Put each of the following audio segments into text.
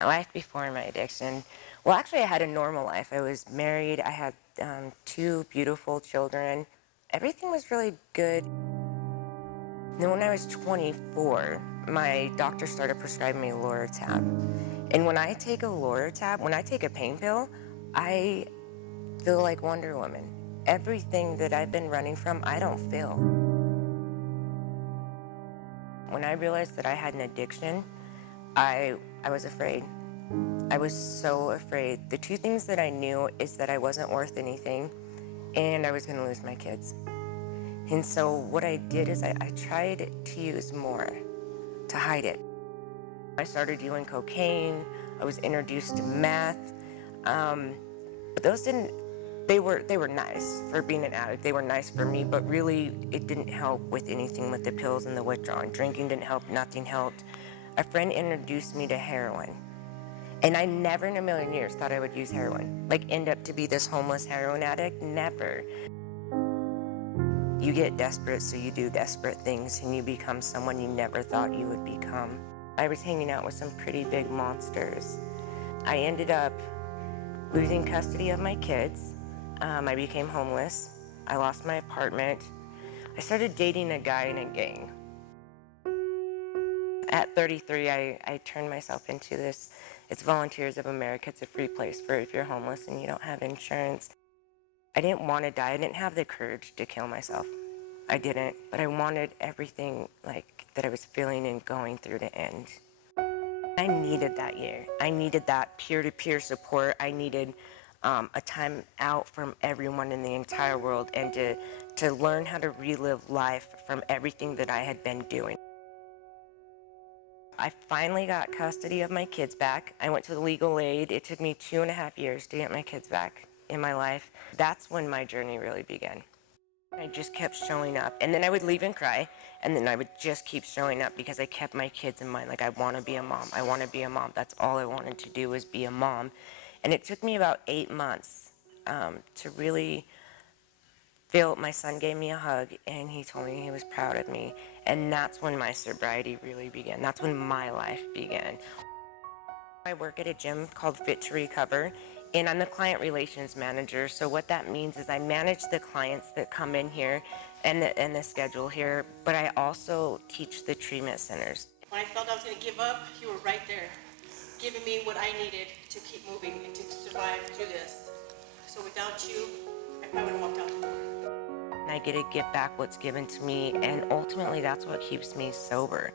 My life before my addiction, well, actually, I had a normal life. I was married. I had two beautiful children. Everything was really good. Then when I was 24, my doctor started prescribing me Loratab. And when I take a Loratab, when I take a pain pill, I feel like Wonder Woman. Everything that I've been running from, I don't feel. When I realized that I had an addiction, I was afraid. I was so afraid. The two things that I knew is that I wasn't worth anything and I was going to lose my kids. And so what I did is I tried to use more to hide it. I started doing cocaine. I was introduced to meth. But those didn't, they were nice for being an addict. They were nice for me, but really it didn't help with anything with the pills and the withdrawing. Drinking didn't help, nothing helped. A friend introduced me to heroin. And I never in a million years thought I would use heroin. Like end up to be this homeless heroin addict, never. You get desperate, so you do desperate things and you become someone you never thought you would become. I was hanging out with some pretty big monsters. I ended up losing custody of my kids. I became homeless. I lost my apartment. I started dating a guy in a gang. At 33, I turned myself into this. It's Volunteers of America. It's a free place for if you're homeless and you don't have insurance. I didn't want to die. I didn't have the courage to kill myself. I didn't, but I wanted everything like that I was feeling and going through to end. I needed that year. I needed that peer-to-peer support. I needed a time out from everyone in the entire world and to learn how to relive life from everything that I had been doing. I finally got custody of my kids back. I went to the legal aid. It took me 2.5 years to get my kids back in my life. That's when my journey really began. I just kept showing up, and then I would leave and cry, and then I would just keep showing up because I kept my kids in mind. Like, I want to be a mom. I want to be a mom. That's all I wanted to do was be a mom. And it took me about 8 months to really feel. My son gave me a hug, and he told me he was proud of me. And that's when my sobriety really began. That's when my life began. I work at a gym called Fit to Recover, and I'm the client relations manager. So what that means is I manage the clients that come in here and the schedule here, but I also teach the treatment centers. When I felt I was going to give up, you were right there, giving me what I needed to keep moving and to survive through this. So without you, I probably would have walked out the door. I get to give back what's given to me, and ultimately that's what keeps me sober.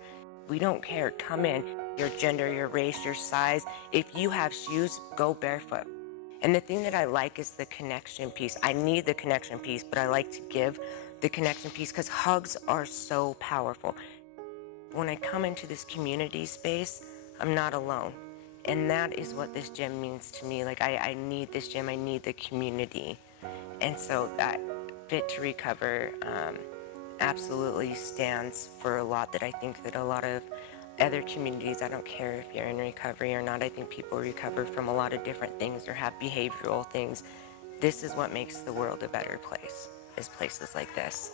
We don't care. Come in. Your gender, your race, your size. If you have shoes, go barefoot. And the thing that I like is the connection piece. I need the connection piece, but I like to give the connection piece because hugs are so powerful. When I come into this community space, I'm not alone. And that is what this gym means to me. Like, I need this gym. I need the community. And so that Fit to Recover absolutely stands for a lot that I think that a lot of other communities, I don't care if you're in recovery or not, I think people recover from a lot of different things or have behavioral things. This is what makes the world a better place, is places like this.